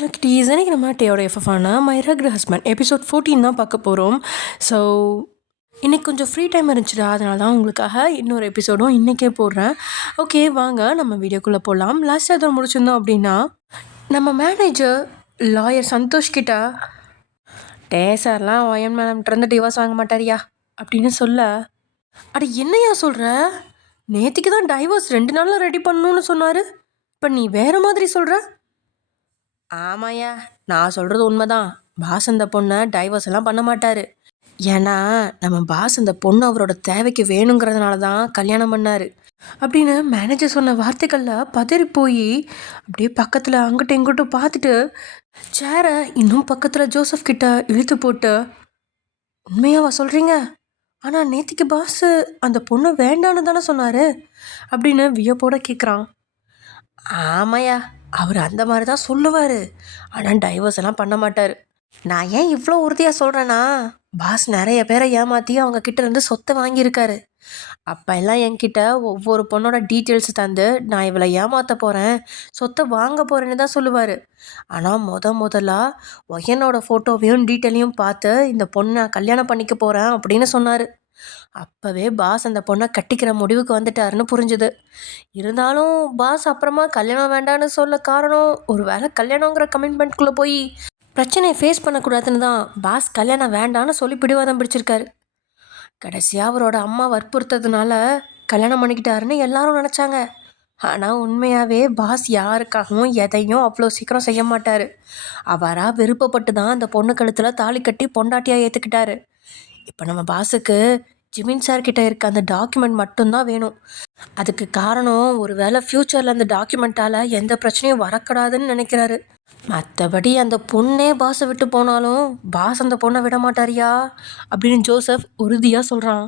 Hello kitties, இன்னைக்கு நம்ம டேயோட எஃப்எஃபான my regular husband episode 14 தான் பார்க்க போகிறோம். ஸோ இன்றைக்கி கொஞ்சம் ஃப்ரீ டைம் இருந்துச்சுடா, அதனால தான் உங்களுக்காக இன்னொரு எபிசோடும் இன்றைக்கே போடுறேன். ஓகே, வாங்க நம்ம வீடியோக்குள்ளே போகலாம். லாஸ்ட் எதுவும் முடிச்சிருந்தோம் அப்படின்னா, நம்ம மேனேஜர் லாயர் சந்தோஷ் கிட்ட சார்லாம் ஒயன் மேம்கிட்ட டிவோர்ஸ் வாங்க மாட்டாரியா அப்படின்னு சொல்ல, அட என்னையா சொல்கிற, நேற்றுக்கு தான் டைவர்ஸ் 2 நாளில் ரெடி பண்ணணும்னு சொன்னார், இப்போ நீ வேறு மாதிரி சொல்கிற. ஆமாயா, நான் சொல்கிறது உண்மைதான். பாஸ் அந்த பொண்ணை டைவர்ஸ் எல்லாம் பண்ண மாட்டார். ஏன்னா நம்ம பாஸ் அந்த பொண்ணு அவரோட தேவைக்கு வேணுங்கிறதுனால தான் கல்யாணம் பண்ணார் அப்படின்னு மேனேஜர் சொன்ன வார்த்தைகளில் பதறி போய் அப்படியே பக்கத்தில் அங்கிட்டும் இங்கிட்டும் பார்த்துட்டு சேரை இன்னும் பக்கத்தில் ஜோசப் கிட்ட இழுத்து போட்டு, உண்மையாவா சொல்கிறீங்க? ஆனால் நேத்திக்கு பாஸ் அந்த பொண்ணு வேண்டான்னு தானே சொன்னார் அப்படின்னு வியப்போட கேட்குறான். ஆமாயா, அவர் அந்த மாதிரி தான் சொல்லுவார், ஆனால் டைவர்ஸ் எல்லாம் பண்ண மாட்டார். நான் ஏன் இவ்வளோ உறுதியாக சொல்கிறேன்னா, பாஸ் நிறைய பேரை ஏமாற்றி அவங்க கிட்ட இருந்து சொத்தை வாங்கியிருக்காரு. அப்போ எல்லாம் என்கிட்ட ஒவ்வொரு பொண்ணோட டீட்டெயில்ஸ் தந்து நான் இவளை ஏமாற்ற போகிறேன், சொத்தை வாங்க போகிறேன்னு தான் சொல்லுவார். ஆனால் முதலாக ஒயனோட ஃபோட்டோவையும் டீட்டெயிலையும் பார்த்து இந்த பொண்ணை நான் கல்யாணம் பண்ணிக்க போகிறேன் அப்படின்னு சொன்னார். அப்போவே பாஸ் அந்த பொண்ணை கட்டிக்கிற முடிவுக்கு வந்துட்டாருன்னு புரிஞ்சுது. இருந்தாலும் பாஸ் அப்புறமா கல்யாணம் வேண்டான்னு சொல்ல காரணம், ஒரு வேளை கல்யாணங்கிற கமிட்மெண்ட்குள்ளே போய் பிரச்சனையை ஃபேஸ் பண்ணக்கூடாதுன்னு தான் பாஸ் கல்யாணம் வேண்டான்னு சொல்லி பிடிவாதம் பிடிச்சிருக்காரு. கடைசியாக அவரோட அம்மா வற்புறுத்ததுனால கல்யாணம் பண்ணிக்கிட்டாருன்னு எல்லாரும் நினச்சாங்க. ஆனால் உண்மையாகவே பாஸ் யாருக்காகவும் எதையும் அவ்வளோ சீக்கிரம் செய்ய மாட்டார். அவராக விருப்பப்பட்டு தான் அந்த பொண்ணு கழுத்தில் தாலி கட்டி பொண்டாட்டியாக ஏற்றுக்கிட்டாரு. இப்போ நம்ம பாஸுக்கு ஜிமின் சார்கிட்ட இருக்க அந்த டாக்குமெண்ட் மட்டும்தான் வேணும். அதுக்கு காரணம், ஒரு வேளை ஃப்யூச்சரில் அந்த டாக்குமெண்ட்டால் எந்த பிரச்சனையும் வரக்கூடாதுன்னு நினைக்கிறாரு. மற்றபடி அந்த பொண்ணே பாஸை விட்டு போனாலும் பாஸ் அந்த பொண்ணை விட மாட்டாரியா அப்படின்னு ஜோசப் உறுதியாக சொல்கிறான்.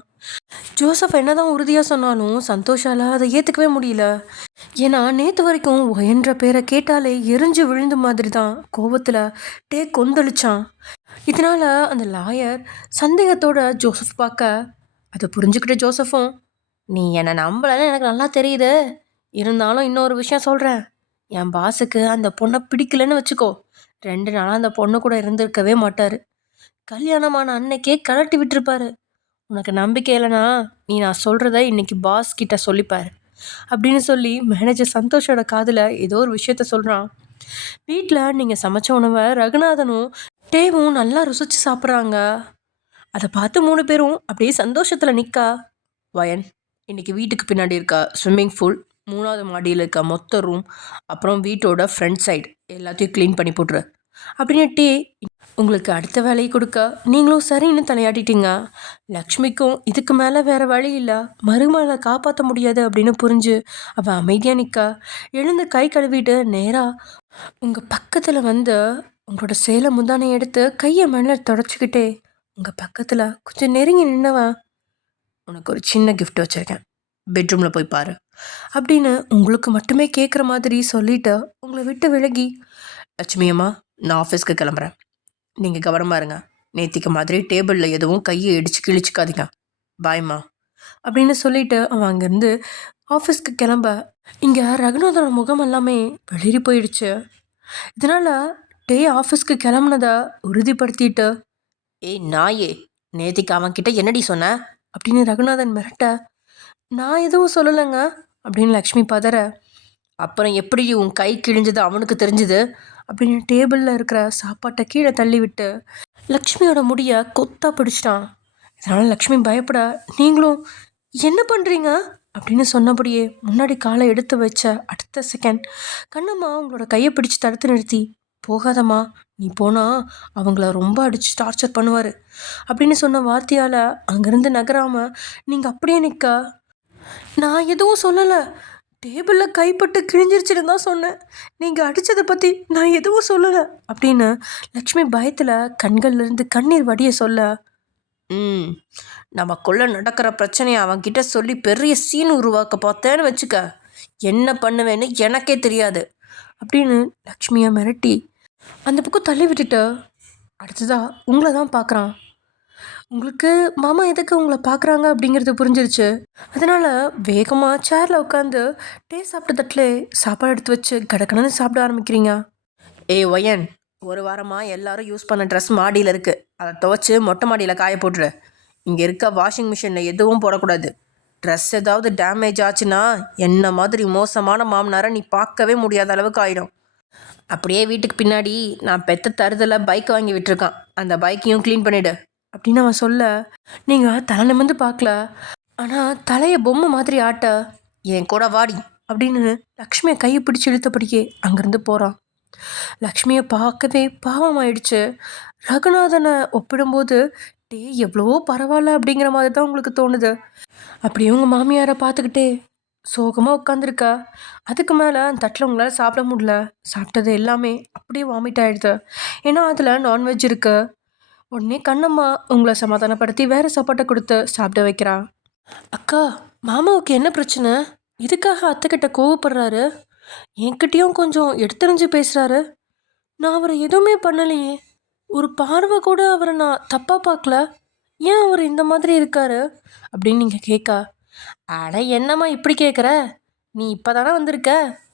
ஜோசப் என்னதான் உறுதியாக சொன்னாலும் சந்தோஷால் அதை ஏற்றுக்கவே முடியல. ஏன்னா நேற்று வரைக்கும் ஒயன்ற பேரை கேட்டாலே எரிஞ்சு விழுந்த மாதிரி தான் கோபத்தில் கொந்தளிச்சான். இதனால் அந்த லாயர் சந்தேகத்தோட ஜோசப் பார்க்க, அதை புரிஞ்சுக்கிட்ட ஜோசஃபும், நீ என்னை நம்பலன்னு எனக்கு நல்லா தெரியுது, இருந்தாலும் இன்னொரு விஷயம் சொல்கிறேன். என் பாஸுக்கு அந்த பொண்ணை பிடிக்கலன்னு வச்சுக்கோ, 2 நாளாக அந்த பொண்ணு கூட இருந்திருக்கவே மாட்டார். கல்யாணமான அன்னைக்கே கழட்டி விட்டுருப்பாரு. உனக்கு நம்பிக்கை இல்லைனா நீ நான் சொல்கிறத இன்னைக்கு பாஸ் கிட்ட சொல்லிப்பார் அப்படின்னு சொல்லி மேனேஜர் சந்தோஷோட காதில் ஏதோ ஒரு விஷயத்த சொல்கிறான். வீட்டில் நீங்கள் சமைச்ச உணவை ரகுநாதனும் டேவும் நல்லா ருசிச்சு சாப்பிட்றாங்க. அதை பார்த்து 3 பேரும் அப்படியே சந்தோஷத்தில் நிற்கா. வயன், இன்னைக்கு வீட்டுக்கு பின்னாடி இருக்கா ஸ்விம்மிங் பூல், 3வது மாடியில் இருக்க மொத்த ரூம், அப்புறம் வீட்டோட ஃப்ரண்ட் சைடு எல்லாத்தையும் க்ளீன் பண்ணி போட்டுரு அப்படின்னு டே உங்களுக்கு அடுத்த வேலையை கொடுக்க நீங்களும் சரின்னு தலையாட்டிட்டீங்க. லக்ஷ்மிக்கும் இதுக்கு மேலே வேறு வழி இல்லை, மருமகளை காப்பாற்ற முடியாது அப்படின்னு புரிஞ்சு அவள் அமைதியாக நிற்கா. எழுந்து கை கழுவிட்டு நேராக உங்கள் பக்கத்தில் வந்து உங்களோட சேலை முந்தானை எடுத்து கையை மேலே தொடச்சிக்கிட்டே உங்கள் பக்கத்தில் கொஞ்சம் நெருங்கி நின்னவன், உனக்கு ஒரு சின்ன கிஃப்ட் வச்சுருக்கேன், பெட்ரூமில் போய் பாரு அப்படின்னு உங்களுக்கு மட்டுமே கேட்குற மாதிரி சொல்லிவிட்டு உங்களை விட்டு விலகி, லட்சுமி அம்மா நான் ஆஃபீஸ்க்கு கிளம்புறேன், நீங்கள் கவனமாக இருங்க, நேத்திக்கு மாதிரி டேபிளில் எதுவும் கையை இடிச்சு கிழிச்சிக்காதீங்க, பாய்மா அப்படின்னு சொல்லிட்டு அவன் அங்கேருந்து ஆஃபீஸ்க்கு கிளம்ப, இங்கே ரகுநாதனோட முகம் எல்லாமே வெளிரி போயிடுச்சு. இதனால் டே ஆஃபீஸ்க்கு கிளம்புனதை உறுதிப்படுத்திட்டு, ஏய் நாயே, நேத்திக்கு அவன்கிட்ட என்னடி சொன்ன அப்படின்னு ரகுநாதன் மிரட்ட, நான் எதுவும் சொல்லலைங்க அப்படின்னு லக்ஷ்மி பதற, அப்புறம் எப்படி உன் கை கிழிஞ்சது அவனுக்கு தெரிஞ்சுது அப்படின்னு டேபிளில் இருக்கிற சாப்பாட்டை கீழே தள்ளி விட்டு லக்ஷ்மியோட முடியை கொத்தா பிடிச்சிட்டான். இதனால் லக்ஷ்மி பயப்பட, நீங்களும் என்ன பண்ணுறீங்க அப்படின்னு சொன்னபடியே முன்னாடி காலை எடுத்து வச்ச அடுத்த செகண்ட், கண்ணம்மா உங்களோட கையை பிடிச்சி தடுத்து நிறுத்தி, போகாதம்மா, நீ போனால் அவங்கள ரொம்ப அடித்து டார்ச்சர் பண்ணுவார் அப்படின்னு சொன்ன வார்த்தையால் அங்கேருந்து நகராமல் நீங்கள் அப்படியே நிற்க, நான் எதுவும் சொல்லலை, டேபிளில் கைப்பட்டு கிழிஞ்சிருச்சுன்னு தான் சொன்னேன், நீங்கள் அடித்ததை பற்றி நான் எதுவும் சொல்லலை அப்படின்னு லக்ஷ்மி பயத்தில் கண்கள்லேருந்து கண்ணீர் வடிய சொல்ல, நமக்குள்ளே நடக்கிற பிரச்சனையை அவன்கிட்ட சொல்லி பெரிய சீன் உருவாக்க பார்த்தேன்னு வச்சுக்க, என்ன பண்ணுவேன்னு எனக்கே தெரியாது அப்படின்னு லக்ஷ்மியை மிரட்டி அந்த பக்கம் தள்ளி விட்டுட்டு அடுத்ததாக உங்களை தான் பார்க்குறான். உங்களுக்கு மாமா எதுக்கு உங்களை பார்க்குறாங்க அப்படிங்கிறது புரிஞ்சிருச்சு. அதனால் வேகமாக சேரில் உட்காந்து டே சாப்பிட்ட தட்டில் சாப்பாடு எடுத்து வச்சு கடக்கணுன்னு சாப்பிட ஆரம்பிக்கிறீங்க. ஏய் ஒயன், ஒரு வாரமாக எல்லாரும் யூஸ் பண்ண ட்ரெஸ் மாடியில் இருக்குது. அதை துவைச்சி மொட்டை மாடியில் காய போட்டுரு. இங்கே இருக்க வாஷிங் மிஷினில் எதுவும் போடக்கூடாது. ட்ரெஸ் ஏதாவது டேமேஜ் ஆச்சுன்னா என்ன மாதிரி மோசமான மாமனாரை நீ பார்க்கவே முடியாத அளவுக்கு ஆயிடும். அப்படியே வீட்டுக்கு பின்னாடி நான் பெத்த தருதல பைக் வாங்கி விட்டுருக்கான், அந்த பைக்கையும் க்ளீன் பண்ணிவிடு அப்படின்னு அவன் சொல்ல, நீங்கள் தலை நிமிர்ந்து பார்க்கல. ஆனால் தலையை பொம்மை மாதிரி ஆட்ட, என் கூட வாடி அப்படின்னு லக்ஷ்மியை கையை பிடிச்சி இழுத்தபடியே அங்கேருந்து போகிறான். லக்ஷ்மியை பார்க்கவே பாவமாயிடுச்சு. ரகுநாதனை ஒப்பிடும்போது டே எவ்வளவோ பரவாயில்ல அப்படிங்கிற மாதிரி தான் உங்களுக்கு தோணுது. அப்படியே உங்கள் மாமியாரை பார்த்துக்கிட்டே சோகமாக உட்காந்துருக்கா. அதுக்கு மேலே அந்த தட்டில் உங்களால் சாப்பிட முடியல. சாப்பிட்டது எல்லாமே அப்படியே வாமிட் ஆகிடுது. ஏன்னா அதில் நான்வெஜ் இருக்கு. உடனே கண்ணம்மா உங்களை சமாதானப்படுத்தி வேறு சாப்பாட்டை கொடுத்து சாப்பிட வைக்கிறா. அக்கா, மாமாவுக்கு என்ன பிரச்சனை? இதுக்காக அத்தைக்கிட்ட கோவப்படுறாரு? என்கிட்டயும் கொஞ்சம் எடுத்தறிஞ்சு பேசுகிறாரு. நான் அவரை எதுவுமே பண்ணலையே. ஒரு பார்வை கூட அவரை நான் தப்பாக பார்க்கல. ஏன் அவர் இந்த மாதிரி இருக்காரு அப்படின்னு நீங்கள் கேட்கா. அட என்னம்மா இப்படி கேட்குற? நீ இப்போ தானே வந்திருக்க,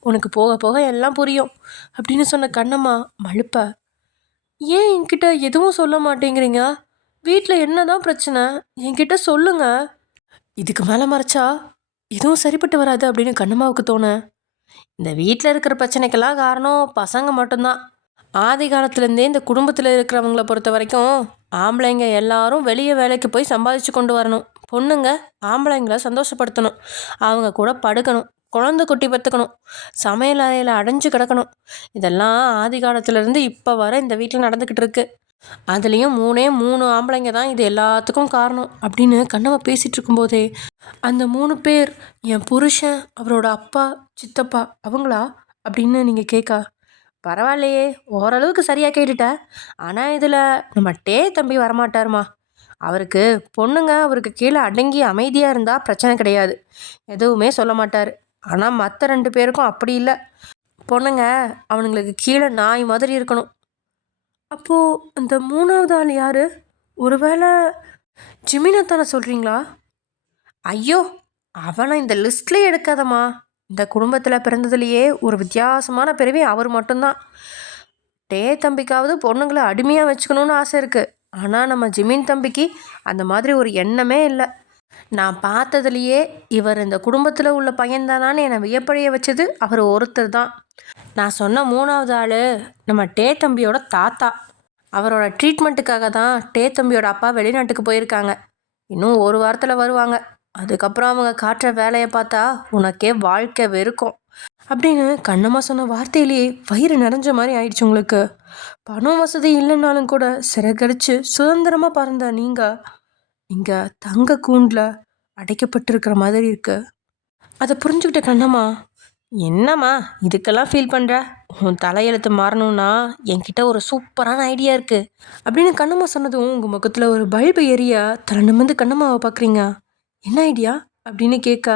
உனக்கு போக போக எல்லாம் புரியும் அப்படின்னு சொன்ன கண்ணம்மா மழுப்ப. ஏன் என்கிட்ட எதுவும் சொல்ல மாட்டேங்கிறீங்க? வீட்டில் என்ன தான் பிரச்சனை? என்கிட்ட சொல்லுங்க. இதுக்கு மேலே மறைச்சா எதுவும் சரிப்பட்டு வராது அப்படின்னு கண்ணம்மாவுக்கு தோண, இந்த வீட்டில் இருக்கிற பிரச்சனைக்கெல்லாம் காரணம் பசங்க மட்டும்தான். ஆதி காலத்துலேருந்தே இந்த குடும்பத்தில் இருக்கிறவங்கள பொறுத்த வரைக்கும் ஆம்பளைங்க எல்லாரும் வெளியே வேலைக்கு போய் சம்பாதிச்சு கொண்டு வரணும். பொண்ணுங்க ஆம்பளைங்களை சந்தோஷப்படுத்தணும், அவங்க கூட படுக்கணும், குழந்தை குட்டி பெற்றுக்கணும், சமையல் அறையில் அடைஞ்சு கிடக்கணும். இதெல்லாம் ஆதி காலத்துலேருந்து இப்போ வர இந்த வீட்டில் நடந்துக்கிட்டு இருக்கு. அதுலேயும் 3 ஆம்பளைங்க தான் இது எல்லாத்துக்கும் காரணம் அப்படின்னு கண்ணம்மா பேசிகிட்டு இருக்கும்போதே அந்த 3 பேர் என் புருஷன், அவரோட அப்பா, சித்தப்பா அவங்களா அப்படின்னு நீங்கள் கேட்கா. பரவாயில்லையே, ஓரளவுக்கு சரியாக கேட்டுட்ட. ஆனால் இதில் நம்ம தம்பி வரமாட்டாருமா. அவருக்கு பொண்ணுங்க அவருக்கு கீழே அடங்கி அமைதியாக இருந்தால் பிரச்சனை கிடையாது, எதுவுமே சொல்ல மாட்டார். ஆனால் மற்ற 2 பேருக்கும் அப்படி இல்லை. பொண்ணுங்க அவனுங்களுக்கு கீழே நாய் மாதிரி இருக்கணும். அப்போது அந்த 3வது ஆள் யார்? ஒருவேளை ஜிமினை தானே சொல்கிறீங்களா? ஐயோ, அவனை இந்த லிஸ்ட்லேயே எடுக்காதம்மா. இந்த குடும்பத்தில் பிறந்ததுலேயே ஒரு வித்தியாசமான பிறவி அவர் மட்டும்தான். தம்பிக்காவது பொண்ணுங்களை அடிமையாக வச்சுக்கணுன்னு ஆசை இருக்குது. ஆனால் நம்ம ஜிமின் தம்பிக்கு அந்த மாதிரி ஒரு எண்ணமே இல்லை. நான் பார்த்ததுலையே இவர் இந்த குடும்பத்தில் உள்ள பையன்தானான்னு என்னை வியப்படைய வச்சது அவர் ஒருத்தர் தான். நான் சொன்ன 3வது ஆள் நம்ம தம்பியோட தாத்தா. அவரோட ட்ரீட்மெண்ட்டுக்காக தான் தம்பியோட அப்பா வெளிநாட்டுக்கு போயிருக்காங்க. இன்னும் ஒரு வாரத்தில் வருவாங்க. அதுக்கப்புறம் அவங்க காட்டுற வேலையை பார்த்தா உனக்கே வாழ்க்கை வெறுக்கும் அப்படின்னு கண்ணம்மா சொன்ன வார்த்தையிலேயே வயிறு நிறைஞ்ச மாதிரி ஆயிடுச்சு உங்களுக்கு. பணம் வசதி இல்லைன்னாலும் கூட சிறகடிச்சு சுதந்திரமாக பறந்த நீங்கள் இங்கே தங்க கூண்டில் அடைக்கப்பட்டிருக்கிற மாதிரி இருக்கு. அதை புரிஞ்சுக்கிட்ட கண்ணம்மா, என்னம்மா இதுக்கெல்லாம் ஃபீல் பண்ணுற? உன் தலையெழுத்து மாறணும்னா என்கிட்ட ஒரு சூப்பரான ஐடியா இருக்குது அப்படின்னு கண்ணம்மா சொன்னதும் உங்கள் முகத்தில் ஒரு பல்பு எரிய தலை நிமிர்ந்து கண்ணம்மாவை பார்க்குறீங்க. என்ன ஐடியா அப்படின்னு கேட்க,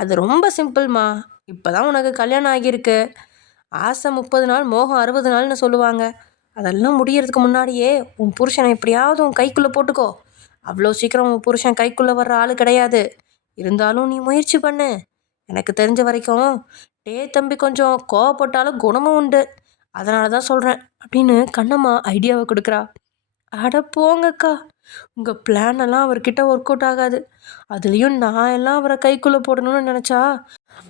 அது ரொம்ப சிம்பிள்மா. இப்போ தான் உனக்கு கல்யாணம் ஆகியிருக்கு. ஆசை 30 நாள், மோகம் 60 நாள்னு சொல்லுவாங்க. அதெல்லாம் முடியறதுக்கு முன்னாடியே உன் புருஷனை எப்படியாவது உன் கைக்குள்ளே போட்டுக்கோ. அவ்வளோ சீக்கிரம் உன் புருஷன் கைக்குள்ளே வர்ற ஆள் கிடையாது. இருந்தாலும் நீ முயற்சி பண்ணு. எனக்கு தெரிஞ்ச வரைக்கும் தம்பி கொஞ்சம் கோவப்பட்டாலும் குணமும் உண்டு. அதனால தான் சொல்கிறேன் அப்படின்னு கண்ணம்மா ஐடியாவை கொடுக்குறா. அட போங்கக்கா, உங்கள் பிளானெல்லாம் அவர்கிட்ட ஒர்க் அவுட் ஆகாது. அதுலேயும் நான் எல்லாம் அவரை கைக்குள்ளே போடணும்னு நினச்சா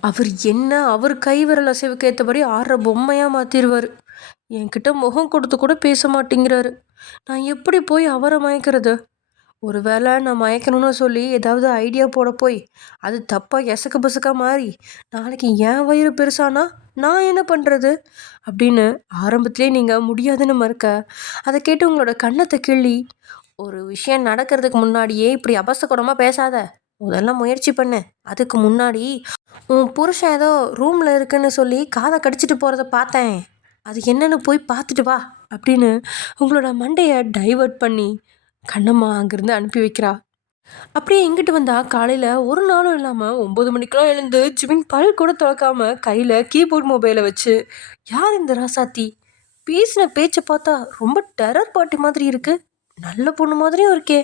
அவர் என்ன அவர் கை விரல் அசைவுக்கு ஏற்றபடி ஆடுற பொம்மையாக மாற்றிடுவார். என்கிட்ட முகம் கொடுத்து கூட பேச மாட்டேங்கிறாரு. நான் எப்படி போய் அவரை மயக்கிறது? ஒரு வேளை நான் மயக்கணும்னு சொல்லி ஏதாவது ஐடியா போட போய் அது தப்பாக எசக்கு பசக்காக மாறி நாளைக்கு என் வயிறு பெருசானா நான் என்ன பண்ணுறது அப்படின்னு ஆரம்பத்திலே நீங்கள் முடியாதுன்னு மறுக்க, அதை கேட்டு உங்களோட கண்ணத்தை கிள்ளி, ஒரு விஷயம் நடக்கிறதுக்கு முன்னாடியே இப்படி அபசகுணமாக பேசாத, முதல்ல முயற்சி பண்ணு. அதுக்கு முன்னாடி உன் புருஷன் ஏதோ ரூமில் இருக்குன்னு சொல்லி காதை கடிச்சிட்டு போகிறத பார்த்தேன், அது என்னன்னு போய் பார்த்துட்டு வா அப்படின்னு உங்களோட மண்டையை டைவர்ட் பண்ணி கண்ணம்மா அங்கேருந்து அனுப்பி வைக்கிறா. அப்படியே எங்கிட்டு வந்தா காலையில் ஒரு நாளும் இல்லாமல் 9 மணிக்கெலாம் எழுந்து ஜிமின் பல் கூட துறக்காம கையில் கீபோர்ட் மொபைலை வச்சு, யார் இந்த ராசாத்தி? பேசின பேச்சை பார்த்தா ரொம்ப டெரர் பாட்டி மாதிரி இருக்கு, நல்ல பொண்ணு மாதிரியும் இருக்கே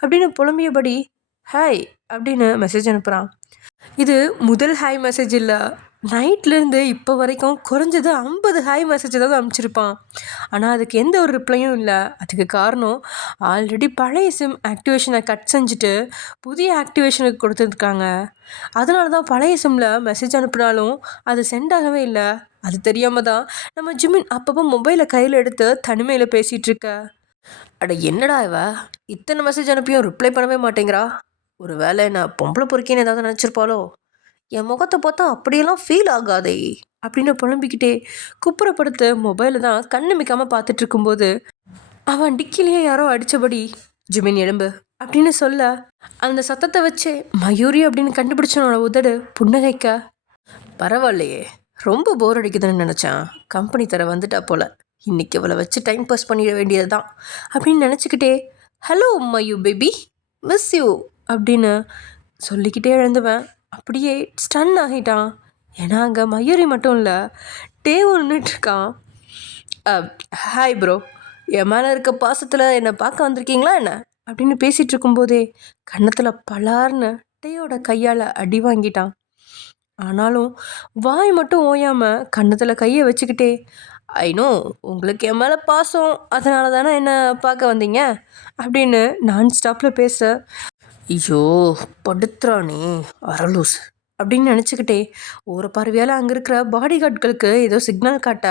அப்படின்னு புலம்பியபடி ஹாய் அப்படின்னு மெசேஜ் அனுப்புகிறான். இது முதல் ஹாய் மெசேஜ் இல்லை, நைட்லேருந்து இப்போ வரைக்கும் குறைஞ்சது 50 ஹாய் மெசேஜ் ஏதாவது அனுப்பிச்சிருப்பான். ஆனால் அதுக்கு எந்த ஒரு ரிப்ளையும் இல்லை. அதுக்கு காரணம் ஆல்ரெடி பழைய சிம் ஆக்டிவேஷனை கட் செஞ்சுட்டு புதிய ஆக்டிவேஷனுக்கு கொடுத்துருக்காங்க. அதனால தான் பழைய சிம்மில் மெசேஜ் அனுப்பினாலும் அது சென்ட் ஆகவே இல்லை. அது தெரியாமல் தான் நம்ம ஜிமின் அப்பப்போ மொபைலை கையில் எடுத்து தனிமையில் பேசிகிட்டு இருக்க. அட என்னடா இவ இத்தனை மெசேஜ் அனுப்பியும் ரிப்ளை பண்ணவே மாட்டேங்கிறா. ஒரு வேளை நான் பொம்பளை பொறுக்கின்னு ஏதாவது நினச்சிருப்பாளோ? என் முகத்தை பார்த்தா அப்படியெல்லாம் ஃபீல் ஆகாதே அப்படின்னு புலம்பிக்கிட்டே குப்புறப்படுத்த மொபைலை தான் கண்ணுமிக்காமல் பார்த்துட்டு இருக்கும்போது அவன் டிக்கிலேயே யாரோ அடித்தபடி ஜிமின் எலும்பு அப்படின்னு சொல்ல அந்த சத்தத்தை வச்சு மயூரி அப்படின்னு கண்டுபிடிச்சனோட உதடு புன்னகைக்க. பரவாயில்லையே, ரொம்ப போர் அடிக்குதுன்னு நினச்சான். கம்பெனி தர வந்துட்டா போல, இன்னைக்கு அவளை வச்சு டைம் பாஸ் பண்ணிட வேண்டியது தான் அப்படின்னு நினச்சிக்கிட்டே hello Mayu baby, miss you அப்படின்னு சொல்லிக்கிட்டே எழுந்துவேன். அப்படியே ஸ்டன் ஆகிட்டான். ஏன்னா அங்கே மயூரி மட்டும் இல்லை, டேவும் நின்றுட்டுருக்கான். ஹாய் ப்ரோ, என் மேலே இருக்க பாசத்தில் என்னை பார்க்க வந்திருக்கீங்களா என்ன அப்படின்னு பேசிகிட்டு இருக்கும்போதே கன்னத்தில் பலார்னு டேயோட கையால் அடி வாங்கிட்டான். ஆனாலும் வாய் மட்டும் ஓயாமல் கன்னத்தில் கையை வச்சுக்கிட்டே ஐநோ உங்களுக்கு என் மேலே பாசம், அதனால தானே என்னை பார்க்க வந்தீங்க அப்படின்னு நான் ஸ்டாப்பில் பேச ஐயோ படுத்துறானே அரலூஸ் அப்படின்னு நினச்சிக்கிட்டே ஒரு பார்வையால் அங்கே இருக்கிற பாடி கார்டுகளுக்கு ஏதோ சிக்னல் காட்ட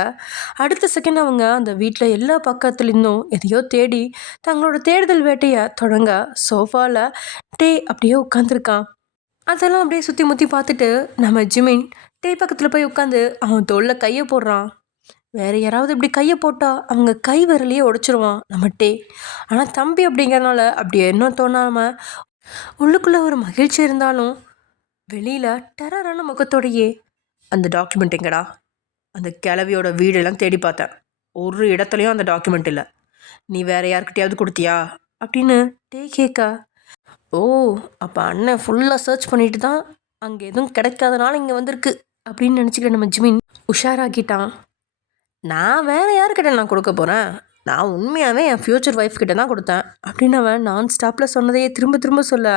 அடுத்த செகண்ட் அவங்க அந்த வீட்டில் எல்லா பக்கத்துலேருந்தும் எதையோ தேடி தங்களோட தேடுதல் வேட்டையை தொடங்க சோஃபாவில் டே அப்படியே உட்காந்துருக்கான். அதெல்லாம் அப்படியே சுற்றி முற்றி பார்த்துட்டு நம்ம ஜிமின் டே பக்கத்தில் போய் உட்காந்து அவன் தோளில் கையை போடுறான். வேறு யாராவது இப்படி கையை போட்டால் அவங்க கை விரலையே உடைச்சிருவான் நம்ம டே. ஆனால் தம்பி அப்படிங்கிறனால அப்படி என்ன தோணாமல் உள்ளுக்குள்ளே ஒரு மகிழ்ச்சி இருந்தாலும் வெளியில் டெரரான முகத்தோடையே அந்த டாக்குமெண்ட் எங்கடா, அந்த கிளவியோட வீடெல்லாம் தேடி பார்த்தேன், ஒரு இடத்துலையும் அந்த டாக்குமெண்ட் இல்லை, நீ வேற யார்கிட்டையாவது கொடுத்தியா அப்படின்னு டே கேட்க. ஓ அப்போ அண்ணன் ஃபுல்லாக சர்ச் பண்ணிட்டு தான் அங்கே எதுவும் கிடைக்காதனால இங்கே வந்திருக்கு அப்படின்னு நினச்சிக்கிட்ட நம்ம ஜிமின் உஷாராக்கிட்டான். நான் வேறு யார்கிட்ட நான் கொடுக்க போகிறேன், நான் உண்மையாகவே என் ஃப்யூச்சர் ஒய்ஃப் கிட்ட தான் கொடுத்தேன் அப்படின்னு அவன் நான் ஸ்டாப்பில் சொன்னதையே திரும்ப திரும்ப சொல்ல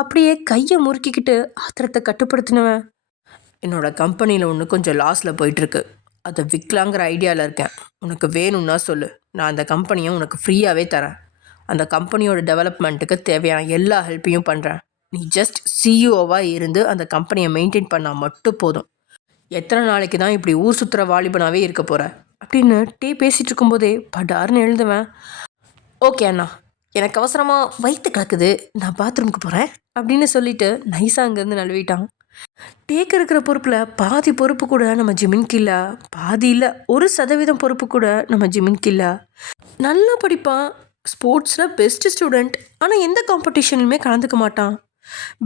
அப்படியே கையை முறுக்கிக்கிட்டு ஆத்திரத்தை கட்டுப்படுத்தினவன். என்னோடய கம்பெனியில் ஒன்று கொஞ்சம் லாஸில் போயிட்டுருக்கு, அதை விற்கலாங்கிற ஐடியாவில் இருக்கேன், உனக்கு வேணும்னா சொல்லு, நான் அந்த கம்பெனியை உனக்கு ஃப்ரீயாகவே தரேன், அந்த கம்பெனியோட டெவலப்மெண்ட்டுக்கு தேவையான எல்லா ஹெல்ப்பையும் பண்ணுறேன், நீ ஜஸ்ட் சிஇஓவாக இருந்து அந்த கம்பெனியை மெயின்டைன் பண்ணால் மட்டும் போதும், எத்தனை நாளைக்கு தான் இப்படி ஊர் சுற்றுற வாலிபனாகவே இருக்க போகிற அப்படின்னு டே பேசிகிட்டு இருக்கும்போதே படார்னு எழுதுவேன். ஓகே அண்ணா, எனக்கு அவசரமாக வயிற்று கலக்குது, நான் பாத்ரூமுக்கு போகிறேன் அப்படின்னு சொல்லிட்டு நைஸாக அங்கேருந்து நழுவிட்டான். டேக்கு இருக்கிற பொறுப்பில் பாதி பொறுப்பு கூட நம்ம ஜிமின்க்கு இல்லை, பாதி இல்லை 1% பொறுப்பு கூட நம்ம ஜிமின்க்கு இல்லை. நல்லா படிப்பான், ஸ்போர்ட்ஸில் பெஸ்ட் ஸ்டூடெண்ட், ஆனால் எந்த காம்படிஷன்லையுமே கலந்துக்க மாட்டான்.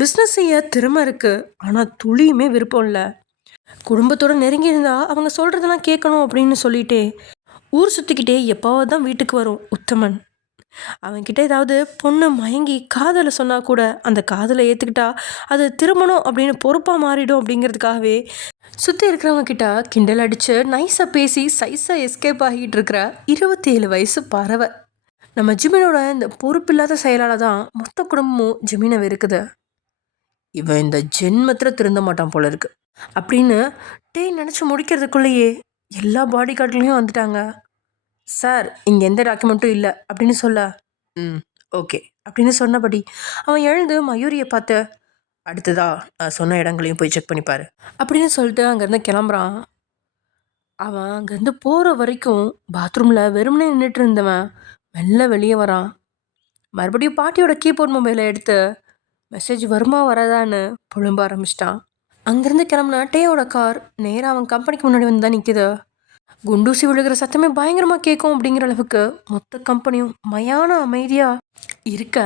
பிஸ்னஸ் செய்ய திறமை இருக்குது, ஆனால் துளியுமே விருப்பம் இல்லை. குடும்பத்தோடு நெருங்கி இருந்தால் அவங்க சொல்கிறதெல்லாம் கேட்கணும் அப்படின்னு சொல்லிட்டே ஊர் சுற்றிக்கிட்டே எப்போவாது தான் வீட்டுக்கு வரும் உத்தமன். அவன்கிட்ட ஏதாவது பொண்ணு மயங்கி காதலை சொன்னால் கூட அந்த காதலை ஏற்றுக்கிட்டா அது திருமணம் அப்படின்னு பொறுப்பாக மாறிடும் அப்படிங்கிறதுக்காகவே சுற்றி இருக்கிறவங்க கிட்ட கிண்டல் அடித்து நைஸாக பேசி சைஸாக எஸ்கேப் ஆகிட்டு இருக்கிற 27 வயசு பறவை. நம்ம ஜிமினோட இந்த பொறுப்பில்லாத செயலால் தான் மொத்த குடும்பமும் ஜிமினை வெறுக்குது. இவன் இந்த ஜென்மத்தில் திருந்த மாட்டான் போல இருக்கு அப்படின்னு டே நினச்சி முடிக்கிறதுக்குள்ளேயே எல்லா பாடி கார்டுலேயும் வந்துட்டாங்க. சார் இங்கே எந்த டாக்குமெண்ட்டும் இல்லை அப்படின்னு சொல்ல ஓகே அப்படின்னு சொன்னபடி அவன் எழுந்து மயூரியை பார்த்து அடுத்ததா நான் சொன்ன இடங்களையும் போய் செக் பண்ணிப்பாரு அப்படின்னு சொல்லிட்டு அங்கேருந்து கிளம்புறான். அவன் அங்கேருந்து போகிற வரைக்கும் பாத்ரூமில் வெறுமனே நின்றுட்டு இருந்தவன் மெல்ல வெளியே வரான். மறுபடியும் பாட்டியோட கீபோர்ட் மொபைலை எடுத்து மெசேஜ் வருமா வராதான்னு புழும்ப ஆரம்பிச்சிட்டான். அங்கேருந்து கிளம்புனா டேயோட கார் நேராக அவன் கம்பெனிக்கு முன்னாடி வந்து தான் நிற்கிது. குண்டூசி விழுகிற சத்தமே பயங்கரமாக கேட்கும் அப்படிங்கிற அளவுக்கு மொத்த கம்பெனியும் மயான அமைதியாக இருக்க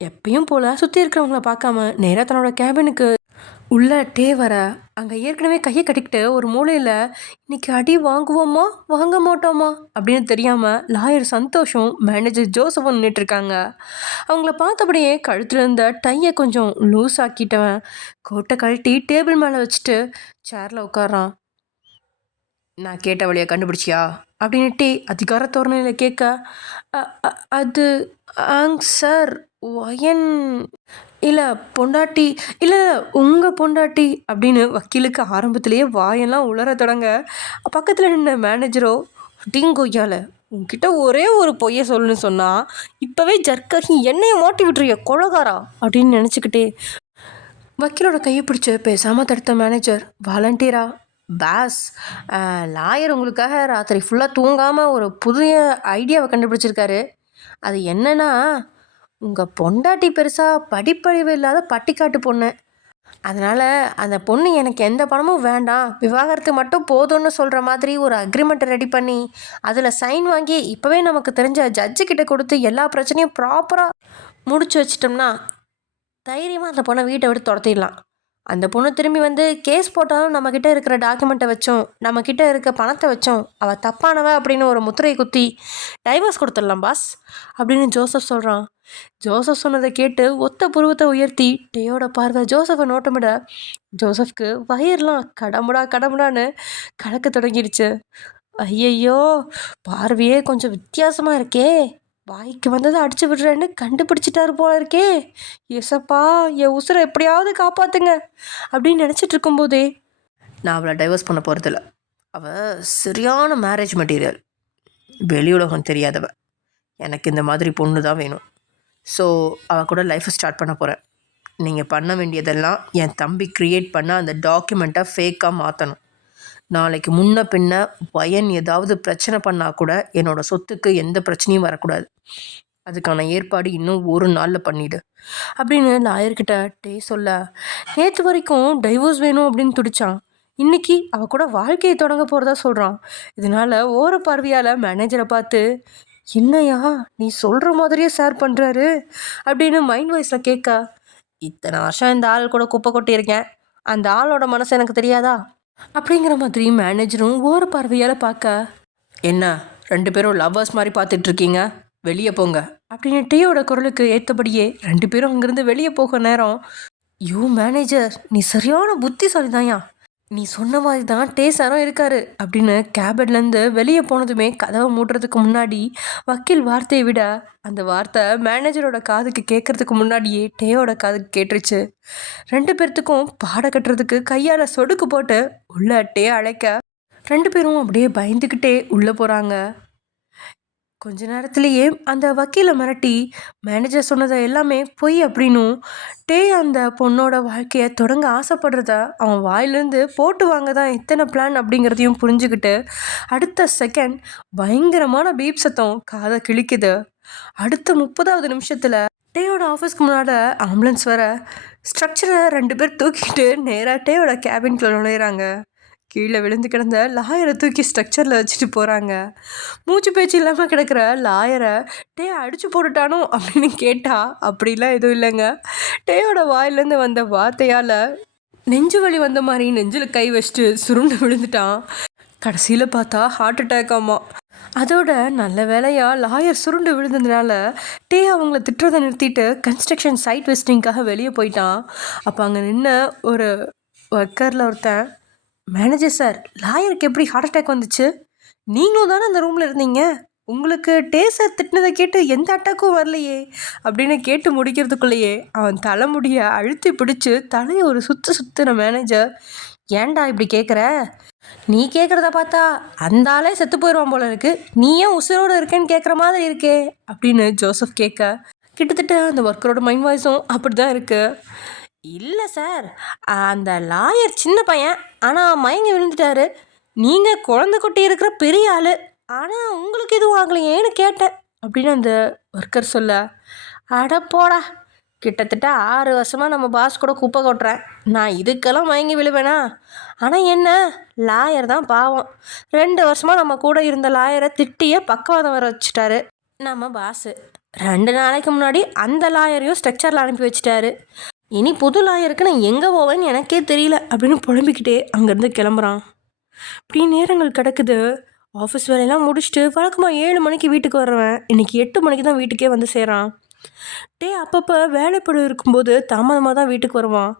எப்பயும் போல் சுற்றி இருக்கிறவங்கள பார்க்காம நேராக தன்னோட கேபினுக்கு உள்ள டே வர அங்கே ஏற்கனவே கையை கட்டிக்கிட்டு ஒரு மூலையில் இன்னைக்கு அடி வாங்குவோமா வாங்க மாட்டோமா அப்படின்னு தெரியாமல் லாயர் சந்தோஷம் மேனேஜர் ஜோசஃபும் நின்றுட்டுருக்காங்க. அவங்கள பார்த்தபடியே கழுத்தில் இருந்த டையை கொஞ்சம் லூஸ் ஆக்கிட்டவன் கோட்டை கழட்டி டேபிள் மேலே வச்சுட்டு சேரில் உட்காரான். நான் கேட்ட வழியை கண்டுபிடிச்சியா அப்படின்னு டே அதிகார தோரணையில் கேட்க அது ஆங் சார் ஒயன் இல்லை பொண்டாட்டி, இல்லை உங்கள் பொண்டாட்டி அப்படின்னு வக்கீலுக்கு ஆரம்பத்திலேயே வாயெல்லாம் உளர தொடங்க, பக்கத்தில் நின்ன மேனேஜரோ, டிங்கொய்யால உன்கிட்ட ஒரே ஒரு பொய்யை சொல்லுன்னு சொன்னால் இப்போவே ஜர்க்காகி என்னையை மாட்டி விட்டுறிய கொலகாரா அப்படின்னு நினச்சிக்கிட்டே வக்கீலோட கையை பிடிச்சி பேசாமல் தடுத்த மேனேஜர் வாலண்டியரா, பாஸ், லாயர் உங்களுக்காக ராத்திரி ஃபுல்லாக தூங்காமல் ஒரு புதிய ஐடியாவை கண்டுபிடிச்சிருக்காரு. அது என்னன்னா, உங்கள் பொண்டாட்டி பெருசாக படிப்பறிவு இல்லாத பட்டிக்காட்டு பொண்ணு. அதனால் அந்த பொண்ணு எனக்கு எந்த பணமும் வேண்டாம், விவாகரத்து மட்டும் போதும்னு சொல்கிற மாதிரி ஒரு அக்ரிமெண்ட்டை ரெடி பண்ணி அதில் சைன் வாங்கி இப்போவே நமக்கு தெரிஞ்ச ஜட்ஜுக்கிட்ட கொடுத்து எல்லா பிரச்சனையும் ப்ராப்பராக முடிச்சு வச்சிட்டோம்னா தைரியமாக அந்த பொண்ணை வீட்டை விட்டு துரத்திடலாம். அந்த பொண்ணு திரும்பி வந்து கேஸ் போட்டாலும் நம்மக்கிட்ட இருக்கிற டாக்குமெண்ட்டை வச்சோம், நம்மக்கிட்ட இருக்க பணத்தை வச்சோம் அவள் தப்பானவ அப்படின்னு ஒரு முத்திரையை குத்தி டைவர்ஸ் கொடுத்துடலாம் பாஸ் அப்படின்னு ஜோசப் சொல்கிறான். ஜோசப் சொன்னதை கேட்டு ஒத்த புருவத்தை உயர்த்தி டேயோட பார்வை ஜோசஃபை நோட்டமிட ஜோசப்க்கு வயிறுலாம் கடமுடான்னு கலக்க தொடங்கிடுச்சு. ஐயையோ, பார்வையே கொஞ்சம் வித்தியாசமாக இருக்கே, வாய்க்கு வந்ததை அடிச்சு விடுறேன்னு கண்டுபிடிச்சிட்டாரு போல இருக்கே, எசப்பா என் உசுரை எப்படியாவது காப்பாத்துங்க அப்படின்னு நினச்சிட்டு இருக்கும்போதே, நான் அவளை டைவர்ஸ் பண்ண போகிறதில்ல, அவள் சரியான மேரேஜ் மெட்டீரியல், வெளியுலகம் தெரியாதவ, எனக்கு இந்த மாதிரி பொண்ணு தான் வேணும். ஸோ அவள் கூட லைஃப்பை ஸ்டார்ட் பண்ண போகிறேன். நீங்கள் பண்ண வேண்டியதெல்லாம் என் தம்பி க்ரியேட் பண்ண அந்த டாக்குமெண்ட்டை ஃபேக்காக மாற்றணும். நாளைக்கு முன்ன பின்ன பயன் ஏதாவது பிரச்சனை பண்ணால் கூட என்னோடய சொத்துக்கு எந்த பிரச்சனையும் வரக்கூடாது. அதுக்கான ஏற்பாடு இன்னும் ஒரு நாளில் பண்ணிவிடு அப்படின்னு லாயர்கிட்ட டே சொல்ல, நேற்று வரைக்கும் டைவோர்ஸ் வேணும் அப்படின்னு துடிச்சான். இன்றைக்கி அவள் கூட வாழ்க்கையை தொடங்க போகிறதா சொல்கிறான். இதனால் ஓர பார்வையால் மேனேஜரை பார்த்து, என்னையா நீ சொல்கிற மாதிரியே ஷேர் பண்ணுறாரு அப்படின்னு மைண்ட் வாய்ஸில் கேட்க, இத்தனை வருஷம் இந்த ஆள் கூட குப்பை கொட்டியிருக்கேன், அந்த ஆளோட மனசு எனக்கு தெரியாதா அப்படிங்கிற மாதிரி மேனேஜரும் ஓர பார்வையால் பார்க்க, என்ன 2 பேரும் லவ்வர்ஸ் மாதிரி பார்த்துட்ருக்கீங்க, வெளியே போங்க அப்படின்னு டீயோட குரலுக்கு ஏற்றபடியே 2 பேரும் அங்கேருந்து வெளியே போக நேரம், யூ மேனேஜர் நீ சரியான புத்திசாலி தான்யா, நீ சொன்ன மாதிரி தான் டேசாரும் இருக்காரு அப்படின்னு கேபின்லேருந்து வெளியே போனதுமே கதவை மூடுறதுக்கு முன்னாடி வக்கீல் வார்த்தையை விட அந்த வார்த்தை மேனேஜரோட காதுக்கு கேட்கறதுக்கு முன்னாடியே டேயோட காதுக்கு கேட்டுருச்சு. 2 பேர்த்துக்கும் பாட கட்டுறதுக்கு கையால் சொடுக்கு போட்டு உள்ள டே அழைக்க 2 பேரும் அப்படியே பயந்துக்கிட்டே உள்ளே போகிறாங்க. கொஞ்ச நேரத்திலேயே அந்த வக்கீலை மிரட்டி மேனேஜர் சொன்னதை எல்லாமே பொய் அப்படின்னும், டே அந்த பொண்ணோட வாழ்க்கையை தொடங்க ஆசைப்படுறத அவன் வாயிலேருந்து போட்டு வாங்க தான் இத்தனை பிளான் அப்படிங்கிறதையும் புரிஞ்சுக்கிட்டு அடுத்த செகண்ட் பயங்கரமான பீப் சத்தம் காதை கிழிக்குது. அடுத்த 30வது நிமிஷத்தில் டேயோட ஆஃபீஸ்க்கு முன்னாடி ஆம்புலன்ஸ் வர ஸ்ட்ரக்சரை 2 பேர் தூக்கிட்டு நேராக டேயோட கேபின்குள்ளே நுழையிறாங்க. கீழே விழுந்து கிடந்த லாயரை தூக்கி ஸ்ட்ரக்சரில் வச்சுட்டு போகிறாங்க. மூச்சு பேச்சு இல்லாமல் கிடக்கிற லாயரை டே அடித்து போட்டுட்டானோ அப்படின்னு கேட்டால் அப்படிலாம் எதுவும் இல்லைங்க. டேயோட வாயிலேருந்து வந்த வார்த்தையால் நெஞ்சு வலி வந்த மாதிரி நெஞ்சில் கை வச்சுட்டு சுருண்டு விழுந்துட்டான். கடைசியில் பார்த்தா ஹார்ட் அட்டாக் ஆமா. அதோட நல்ல வேலையாக லாயர் சுருண்டு விழுந்ததுனால டே அவங்கள திட்டுறதை நிறுத்திட்டு கன்ஸ்ட்ரக்ஷன் சைட் விசிட்டிங்காக வெளியே போயிட்டான். அப்போ அங்கே நின்று ஒரு ஒர்க்கரில் ஒருத்தன், மேனேஜர் சார், லாயருக்கு எப்படி ஹார்ட் அட்டாக் வந்துச்சு? நீங்களும் தானே அந்த ரூமில் இருந்தீங்க, உங்களுக்கு டே சார் திட்டினதை கேட்டு எந்த அட்டாக்கும் வரலையே அப்படின்னு கேட்டு முடிக்கிறதுக்குள்ளேயே அவன் தலைமுடிய அழுத்தி பிடிச்சி தலையை ஒரு சுற்றுன மேனேஜர், ஏன்டா இப்படி கேட்குற? நீ கேட்குறத பார்த்தா அந்த ஆளே செத்து போயிடுவான் போல இருக்கு, நீ ஏன் உசுரோடு இருக்கேன்னு கேட்குற மாதிரி இருக்கே அப்படின்னு ஜோசப் கேட்க, கிட்டத்தட்ட அந்த ஒர்க்கரோட மைண்ட் வாய்ஸும் அப்படி தான் இருக்குது. இல்லை சார், அந்த லாயர் சின்ன பையன், ஆனால் மயங்கி விழுந்துட்டாரு. நீங்கள் குழந்தை குட்டி இருக்கிற பெரிய ஆள், ஆனால் உங்களுக்கு எதுவும் ஆகலையேன்னு கேட்டேன் அப்படின்னு அந்த ஒர்க்கர் சொல்ல, அட போடா, கிட்டத்தட்ட 6 வருஷமாக நம்ம பாஸ் கூட குப்பை கொட்டுறேன், நான் இதுக்கெல்லாம் மயங்கி விழுவேனா? ஆனால் என்ன, லாயர் தான் பாவம், 2 வருஷமாக நம்ம கூட இருந்த லாயரை திட்டியே பக்கவாதம் வர வச்சுட்டாரு நம்ம பாஸு. 2 நாளைக்கு முன்னாடி அந்த லாயரையும் ஸ்ட்ரக்சரில் அனுப்பி வச்சுட்டாரு. இனி புது லாயருக்கு நான் எங்கே போவேன்னு எனக்கே தெரியல அப்படின்னு புலம்பிக்கிட்டே அங்கேருந்து கிளம்புறான். இப்படி நேரங்கள் கிடக்குது. ஆஃபீஸ் வேலையெல்லாம் முடிச்சுட்டு வழக்கமாக 7 மணிக்கு வீட்டுக்கு வர்றவன் இன்றைக்கி 8 மணிக்கு தான் வீட்டுக்கே வந்து சேரான். டே அப்பப்போ வேலைப்படு இருக்கும்போது தாமதமாக தான் வீட்டுக்கு வருவான்.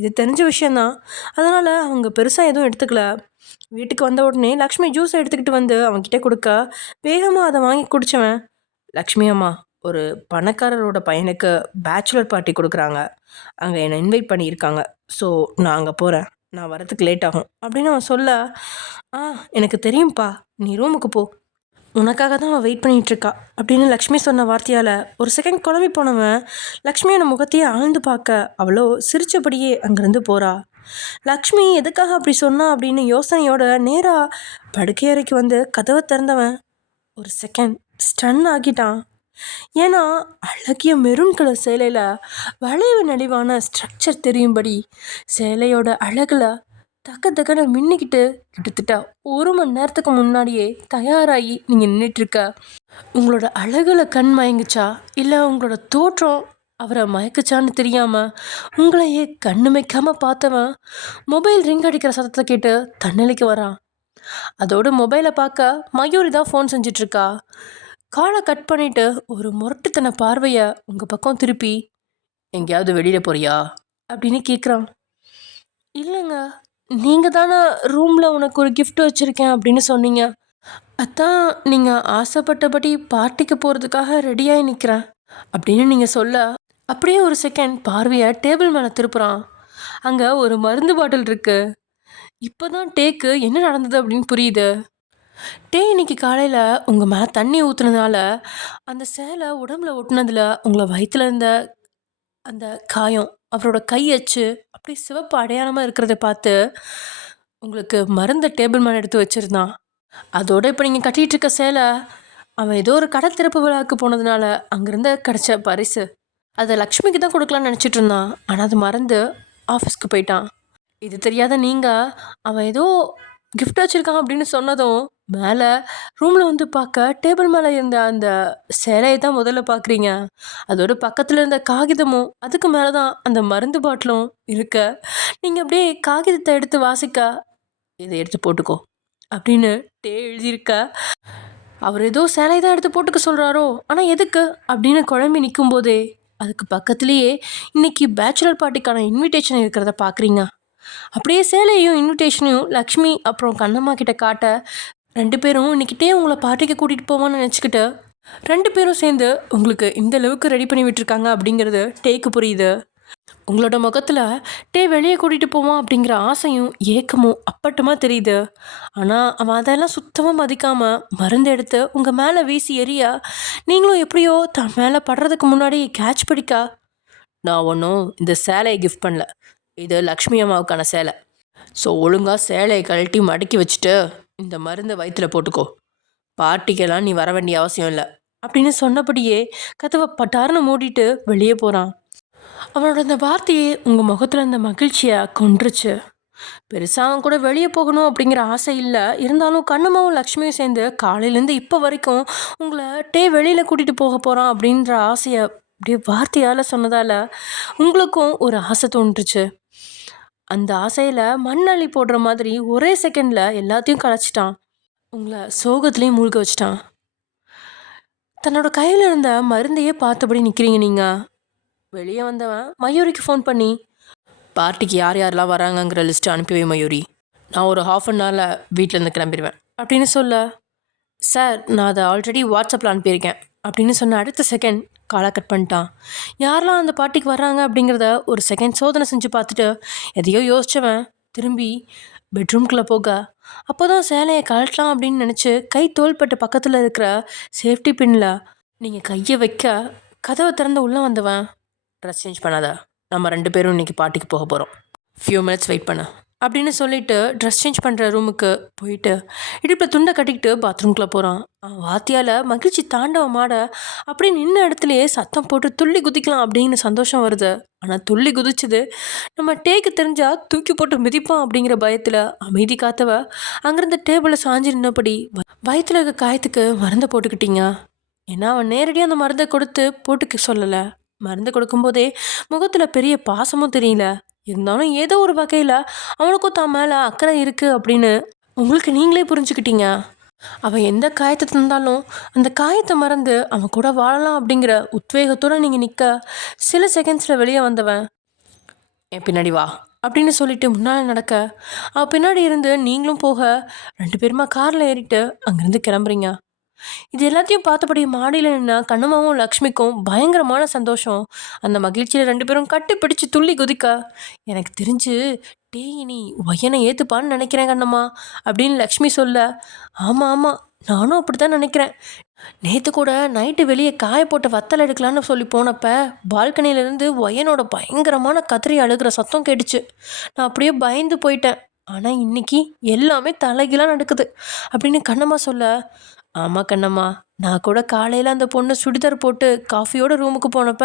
இது தெரிஞ்ச விஷயந்தான். அதனால் அவங்க பெருசாக எதுவும் எடுத்துக்கல. வீட்டுக்கு வந்த உடனே லக்ஷ்மி ஜூஸை எடுத்துக்கிட்டு வந்து அவன்கிட்ட கொடுக்க வேகமாக அதை வாங்கி குடித்தவன், லக்ஷ்மி அம்மா ஒரு பணக்காரரோட பையனுக்கு பேச்சுலர் பார்ட்டி கொடுக்குறாங்க. அங்கே என்னை இன்வைட் பண்ணியிருக்காங்க. ஸோ நான் அங்கே போகிறேன். நான் வரதுக்கு லேட் ஆகும் அப்படின்னு அவன் சொல்ல, ஆ எனக்கு தெரியும்ப்பா, நீ ரூமுக்கு போ, உனக்காக தான் அவன் வெயிட் பண்ணிகிட்ருக்கா அப்படின்னு லக்ஷ்மி சொன்ன வார்த்தையால் ஒரு செகண்ட் குழம்பி போனவன் லக்ஷ்மியோட முகத்தையே ஆழ்ந்து பார்க்க அவ்வளோ சிரித்தபடியே அங்கேருந்து போகிறா. லக்ஷ்மி எதுக்காக அப்படி சொன்னா அப்படின்னு யோசனையோட நேராக படுக்கை அறைக்கு வந்து கதவை திறந்தவன் ஒரு செகண்ட் ஸ்டன் ஆகிட்டான். ஏன்னா அழகிய மெரூன் கலர் சேலையில் வளைவு நெளிவான ஸ்ட்ரக்சர் தெரியும்படி சேலையோட அழகில் தக்க தக்கன மின்னிக்கிட்டு கிட்டத்தட்ட 1 மணி நேரத்துக்கு முன்னாடியே தயாராகி நீங்கள் நின்றுட்டுருக்க. உங்களோட அழகில் கண் மயங்குச்சா இல்லை உங்களோட தோற்றம் அவரை மயக்குச்சான்னு தெரியாமல் உங்களையே கண்ணு வைக்காமல் பார்த்தவன் மொபைல் ரிங் அடிக்கிற சத்தத்தை கேட்டு தன்னலிக்கு வரான். அதோட மொபைலை பார்க்க மயூரி தான் ஃபோன் செஞ்சிட்ருக்கா. காலை கட் பண்ணிவிட்டு ஒரு முரட்டுத்தன பார்வையை உங்கள் பக்கம் திருப்பி, எங்கேயாவது வெளியில் போறியா அப்படின்னு கேட்குறான். இல்லைங்க, நீங்கள் தானே ரூமில் உனக்கு ஒரு gift வச்சுருக்கேன் அப்படின்னு சொன்னீங்க. அதான் நீங்கள் ஆசைப்பட்டபடி பார்ட்டிக்கு போகிறதுக்காக ரெடியாகி நிற்கிறேன் அப்படின்னு நீங்கள் சொல்ல, அப்படியே ஒரு செகண்ட் பார்வையை டேபிள் மேலே திருப்புறான். அங்கே ஒரு மருந்து பாட்டில் இருக்கு. இப்போ தான் டேக்கு என்ன நடந்தது அப்படின்னு புரியுது. டே இன்னைக்கு காலையில் உங்கள் மேலே தண்ணி ஊற்றுனதுனால அந்த சேலை உடம்புல ஒட்டினதில் உங்களை வயிற்றுல இருந்த அந்த காயம் அவரோட கையச்சு அப்படி சிவப்பு அடையாளமாக இருக்கிறத பார்த்து உங்களுக்கு மருந்தை டேபிள் மேலே எடுத்து வச்சுருந்தான். அதோட இப்போ நீங்கள் கட்டிகிட்டு இருக்க சேலை அவன் ஏதோ ஒரு கடை திறப்பு விழாவுக்கு போனதுனால அங்கேருந்து கிடச்ச பரிசு. அதை லக்ஷ்மிக்கு தான் கொடுக்கலான்னு நினச்சிட்டு இருந்தான். ஆனால் அது மறந்து ஆஃபீஸ்க்கு போயிட்டான். இது தெரியாத நீங்கள் அவன் ஏதோ gift வச்சுருக்கான் அப்படின்னு சொன்னதும் மேலே ரூமில் வந்து பார்க்க டேபிள் மேலே இருந்த அந்த சேலையை தான் முதல்ல பார்க்குறீங்க. அதோட பக்கத்தில் இருந்த காகிதமும் அதுக்கு மேலே தான் அந்த மருந்து பாட்டிலும் இருக்க. நீங்கள் அப்படியே காகிதத்தை எடுத்து வாசிக்க, இதை எடுத்து போட்டுக்கோ அப்படின்னு டே எழுதியிருக்க. அவர் ஏதோ சேலை தான் எடுத்து போட்டுக்க சொல்கிறாரோ, ஆனால் எதுக்கு அப்படின்னு குழம்பி நிற்கும் போதே அதுக்கு பக்கத்துலேயே இன்னைக்கு பேச்சுலர் பார்ட்டிக்கான இன்விடேஷன் இருக்கிறத பார்க்குறீங்க. அப்படியே சேலையும் இன்விடேஷனையும் லக்ஷ்மி அப்புறம் கண்ணம்மா கிட்ட காட்ட 2 பேரும் இன்னைக்கிட்டே உங்களை பார்ட்டிக்கு கூட்டிகிட்டு போவான்னு நினச்சிக்கிட்டு 2 பேரும் சேர்ந்து உங்களுக்கு இந்த அளவுக்கு ரெடி பண்ணி விட்டுருக்காங்க அப்படிங்கிறது டேக்கு புரியுது. உங்களோட முகத்தில் டே வெளியே கூட்டிகிட்டு போவான் அப்படிங்கிற ஆசையும் ஏக்கமும் அப்பட்டமாக தெரியுது. ஆனால் அவன் அதெல்லாம் சுத்தமாக மதிக்காமல் மருந்து எடுத்து உங்கள் மேலே வீசி எறியா, நீங்களும் எப்படியோ தன் மேலே படுறதுக்கு முன்னாடி கேட்ச் பிடிக்கா, நான் ஒன்றும் இந்த சேலையை கிஃப்ட் பண்ணல, இது லக்ஷ்மி அம்மாவுக்கான சேலை, ஸோ ஒழுங்காக சேலையை கழட்டி மடக்கி வச்சுட்டு இந்த மருந்தை வயிற்றில் போட்டுக்கோ, பார்ட்டிக்கெல்லாம் நீ வர வேண்டிய அவசியம் இல்லை அப்படின்னு சொன்னபடியே கதவை பட்டார்னு மூடிட்டு வெளியே போகிறான். அவனோட அந்த வார்த்தையே உங்கள் முகத்தில் அந்த மகிழ்ச்சியை கொன்றுச்சு. பெருசாக அவன் கூட வெளியே போகணும் அப்படிங்கிற ஆசை இல்லை. இருந்தாலும் கண்ணம்மாவும் லக்ஷ்மியும் சேர்ந்து காலையிலேருந்து இப்போ வரைக்கும் உங்களை டே வெளியில் கூட்டிகிட்டு போக போகிறான் அப்படின்ற ஆசையை அப்படியே வார்த்தையால் சொன்னதால் உங்களுக்கும் ஒரு ஆசை தோன்றுச்சு. அந்த ஆசையில் மண்ணள்ளி போடுற மாதிரி ஒரே செகண்டில் எல்லாத்தையும் கலைச்சிட்டான். உங்களை சோகத்துலேயும் மூழ்க வச்சிட்டான். தன்னோட கையில் இருந்த மருந்தையே பார்த்தபடி நிற்கிறீங்க நீங்கள். வெளியே வந்தவன் மயூரிக்கு ஃபோன் பண்ணி, பார்ட்டிக்கு யார் யாரெல்லாம் வராங்கங்கிற லிஸ்ட்டு அனுப்பி வை மயூரி, நான் ஒரு ½ அன் ஹவரில் வீட்டிலேருந்து கிளம்பிடுவேன் அப்படின்னு சொல்ல, சார் நான் அதை ஆல்ரெடி வாட்ஸ்அப்பில் அனுப்பியிருக்கேன் அப்படின்னு சொன்ன அடுத்த செகண்ட் காலை கட் பண்ணிட்டான். யாரெல்லாம் அந்த பார்ட்டிக்கு வர்றாங்க அப்படிங்கிறத ஒரு செகண்ட் சோதனை செஞ்சு பார்த்துட்டு எதையோ யோசிச்சவன் திரும்பி பெட்ரூம்குள்ளே போக, அப்போ தான் சேலையை கழட்டலாம் அப்படின்னு நினச்சி கை தோள்பட்ட பக்கத்தில் இருக்கிற சேஃப்டி பின்னில் நீங்கள் கையை வைக்க கதவை திறந்து உள்ளே வந்தவன், ட்ரெஸ் சேஞ்ச் பண்ணாத, நம்ம 2 பேரும் இன்றைக்கி பார்ட்டிக்கு போக போகிறோம், ஃபியூ மினிட்ஸ் வெயிட் பண்ண அப்படின்னு சொல்லிவிட்டு ட்ரெஸ் சேஞ்ச் பண்ணுற ரூமுக்கு போயிட்டு இடுப்பில் துண்டை கட்டிக்கிட்டு பாத்ரூம்குள்ளே போகிறான். வாத்தியால் மகிழ்ச்சி தாண்டவமாட அப்படி நின்ன இடத்துலையே சத்தம் போட்டு துள்ளி குதிக்கலாம் அப்படின்னு சந்தோஷம் வருது. ஆனால் துள்ளி குதிச்சது நம்ம டேக்கு தெரிஞ்சால் தூக்கி போட்டு மிதிப்பான் அப்படிங்கிற பயத்தில் அமைதி காத்தவ அங்கேருந்து டேபிளில் சாஞ்சி நின்னபடி வயிற்றில் இருக்க காயத்துக்கு மருந்தை போட்டுக்கிட்டீங்க. ஏன்னா அவன் நேரடியாக அந்த மருந்தை கொடுத்து போட்டுக்க சொல்லலை. மருந்து கொடுக்கும்போதே முகத்தில் பெரிய பாசமும் தெரியல. இருந்தாலும் ஏதோ ஒரு வகையில் அவனுக்கும் தான் மேலே அக்கறை இருக்குது அப்படின்னு உங்களுக்கு நீங்களே புரிஞ்சுக்கிட்டீங்க. அவன் எந்த காயத்தை தந்தாலும் அந்த காயத்தை மறந்து அவன் கூட வாழலாம் அப்படிங்கிற உத்வேகத்தோடு நீங்கள் நிற்க சில செகண்ட்ஸில் வெளியே வந்தவன், என் பின்னாடி வா அப்படின்னு சொல்லிட்டு முன்னால் நடக்க அவன் பின்னாடி இருந்து நீங்களும் போக 2 பேருமா காரில் ஏறிட்டு அங்கேருந்து கிளம்புறீங்க. இது எல்லாத்தையும் பார்த்தபடி மாடியில் நின்னா கண்ணம்மாவும் லக்ஷ்மிக்கும் பயங்கரமான சந்தோஷம். அந்த மகிழ்ச்சியில் 2 பேரும் கட்டி பிடிச்சு துள்ளி குதிக்க, எனக்கு தெரிஞ்சு டேய் நீ ஒய்யனை ஏற்றுப்பான்னு நினைக்கிறேன் கண்ணம்மா அப்படின்னு லக்ஷ்மி சொல்ல, ஆமாம் ஆமாம் நானும் அப்படி தான் நினைக்கிறேன். நேற்று கூட நைட்டு வெளியே காய போட்ட வத்தல் எடுக்கலான்னு சொல்லி போனப்ப பால்கனியிலேருந்து ஒயனோட பயங்கரமான கதறி அழுகிற சத்தம் கேட்டுச்சு. நான் அப்படியே பயந்து போயிட்டேன். ஆனால் இன்னைக்கு எல்லாமே தலைகீழாக நடக்குது அப்படின்னு கண்ணம்மா சொல்ல, ஆமாம் கண்ணம்மா, நான் கூட காலையில் அந்த பொண்ணு சுடிதார் போட்டு காஃபியோட ரூமுக்கு போனப்ப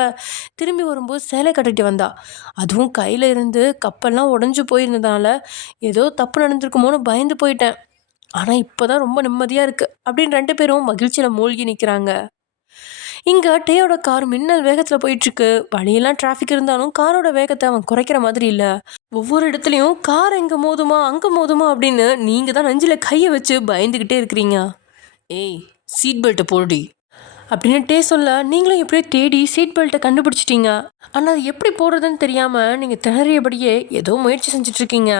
திரும்பி வரும்போது சேலை கட்டிட்டு வந்தா. அதுவும் கையில் இருந்து கப்பெல்லாம் உடஞ்சி போயிருந்ததுனால ஏதோ தப்பு நடந்திருக்குமோன்னு பயந்து போயிட்டேன். ஆனால் இப்போ தான் ரொம்ப நிம்மதியாக இருக்குது அப்படின்னு 2 பேரும் மகிழ்ச்சியில் மூழ்கி நிற்கிறாங்க. இங்கே டேயோட கார் மின்னல் வேகத்தில் போயிட்டுருக்கு. வழியெல்லாம் டிராஃபிக் இருந்தாலும் காரோட வேகத்தை அவன் குறைக்கிற மாதிரி இல்லை. ஒவ்வொரு இடத்துலையும் கார் எங்கே மோதுமா அங்கே மோதுமா அப்படின்னு நீங்கள் தான் நெஞ்சில் கையை வச்சு பயந்துக்கிட்டே இருக்கிறீங்க. ஏய் சீட் பெல்ட்டை போடுடி அப்படின்னு டே சொல்ல, நீங்களும் எப்படியோ தேடி சீட் பெல்ட்டை கண்டுபிடிச்சிட்டீங்க. ஆனால் அது எப்படி போடுறதுன்னு தெரியாமல் நீங்கள் திணறியபடியே ஏதோ முயற்சி செஞ்சிட்ருக்கீங்க.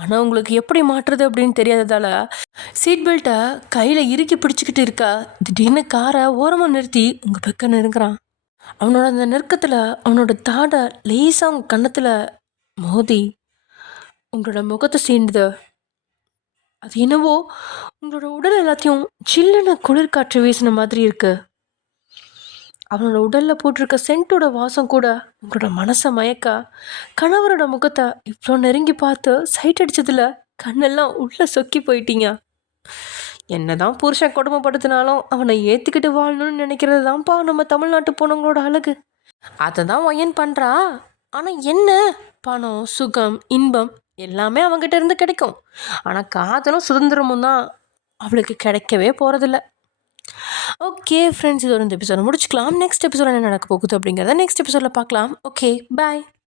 ஆனால் உங்களுக்கு எப்படி மாட்டுறது அப்படின்னு தெரியாததால் சீட் பெல்ட்டை கையில் இறுக்கி பிடிச்சிக்கிட்டு இருக்கா. திடீர்னு காரை ஓரமாக நிறுத்தி உங்கள் பக்கம் நெருங்குறான். அவனோட அந்த நெருக்கத்தில் அவனோட தாடை லேசாக உங்கள் கன்னத்தில் மோதி உங்களோட முகத்தை சேர்ந்துது. அது என்னவோ உங்களோட உடல் எல்லாத்தையும் சில்லுன்னு குளிர் காற்று வீசின மாதிரி இருக்கு. அவனோட உடலில் போட்டிருக்க சென்ட்டோட வாசம் கூட உங்களோட மனசை மயக்க, கணவரோட முகத்தை இவ்வளோ நெருங்கி பார்த்து சைட் அடித்ததில் கண்ணெல்லாம் உள்ளே சொக்கி போயிட்டீங்க. என்னதான் புருஷன் கொடுமைப்படுத்தினாலும் அவனை ஏற்றுக்கிட்டு வாழணும்னு நினைக்கிறது தான்ப்பா நம்ம தமிழ்நாட்டு பொண்ணுங்களோட அழகு. அதை தான் ஒயன் பண்ணுறா. ஆனால் என்ன, பணம், சுகம், இன்பம் எல்லாமே அவங்ககிட்ட இருந்து கிடைக்கும். ஆனால் காதலும் சுதந்திரமும் தான் அவளுக்கு கிடைக்கவே போகிறதில்ல. ஓகே ஃப்ரெண்ட்ஸ், இதோட இந்த எபிசோட முடிச்சுக்கலாம். நெக்ஸ்ட் எபிசோட என்ன நடக்க போகுது அப்படிங்கிறத நெக்ஸ்ட் எபிசோடில் பார்க்கலாம். Okay bye.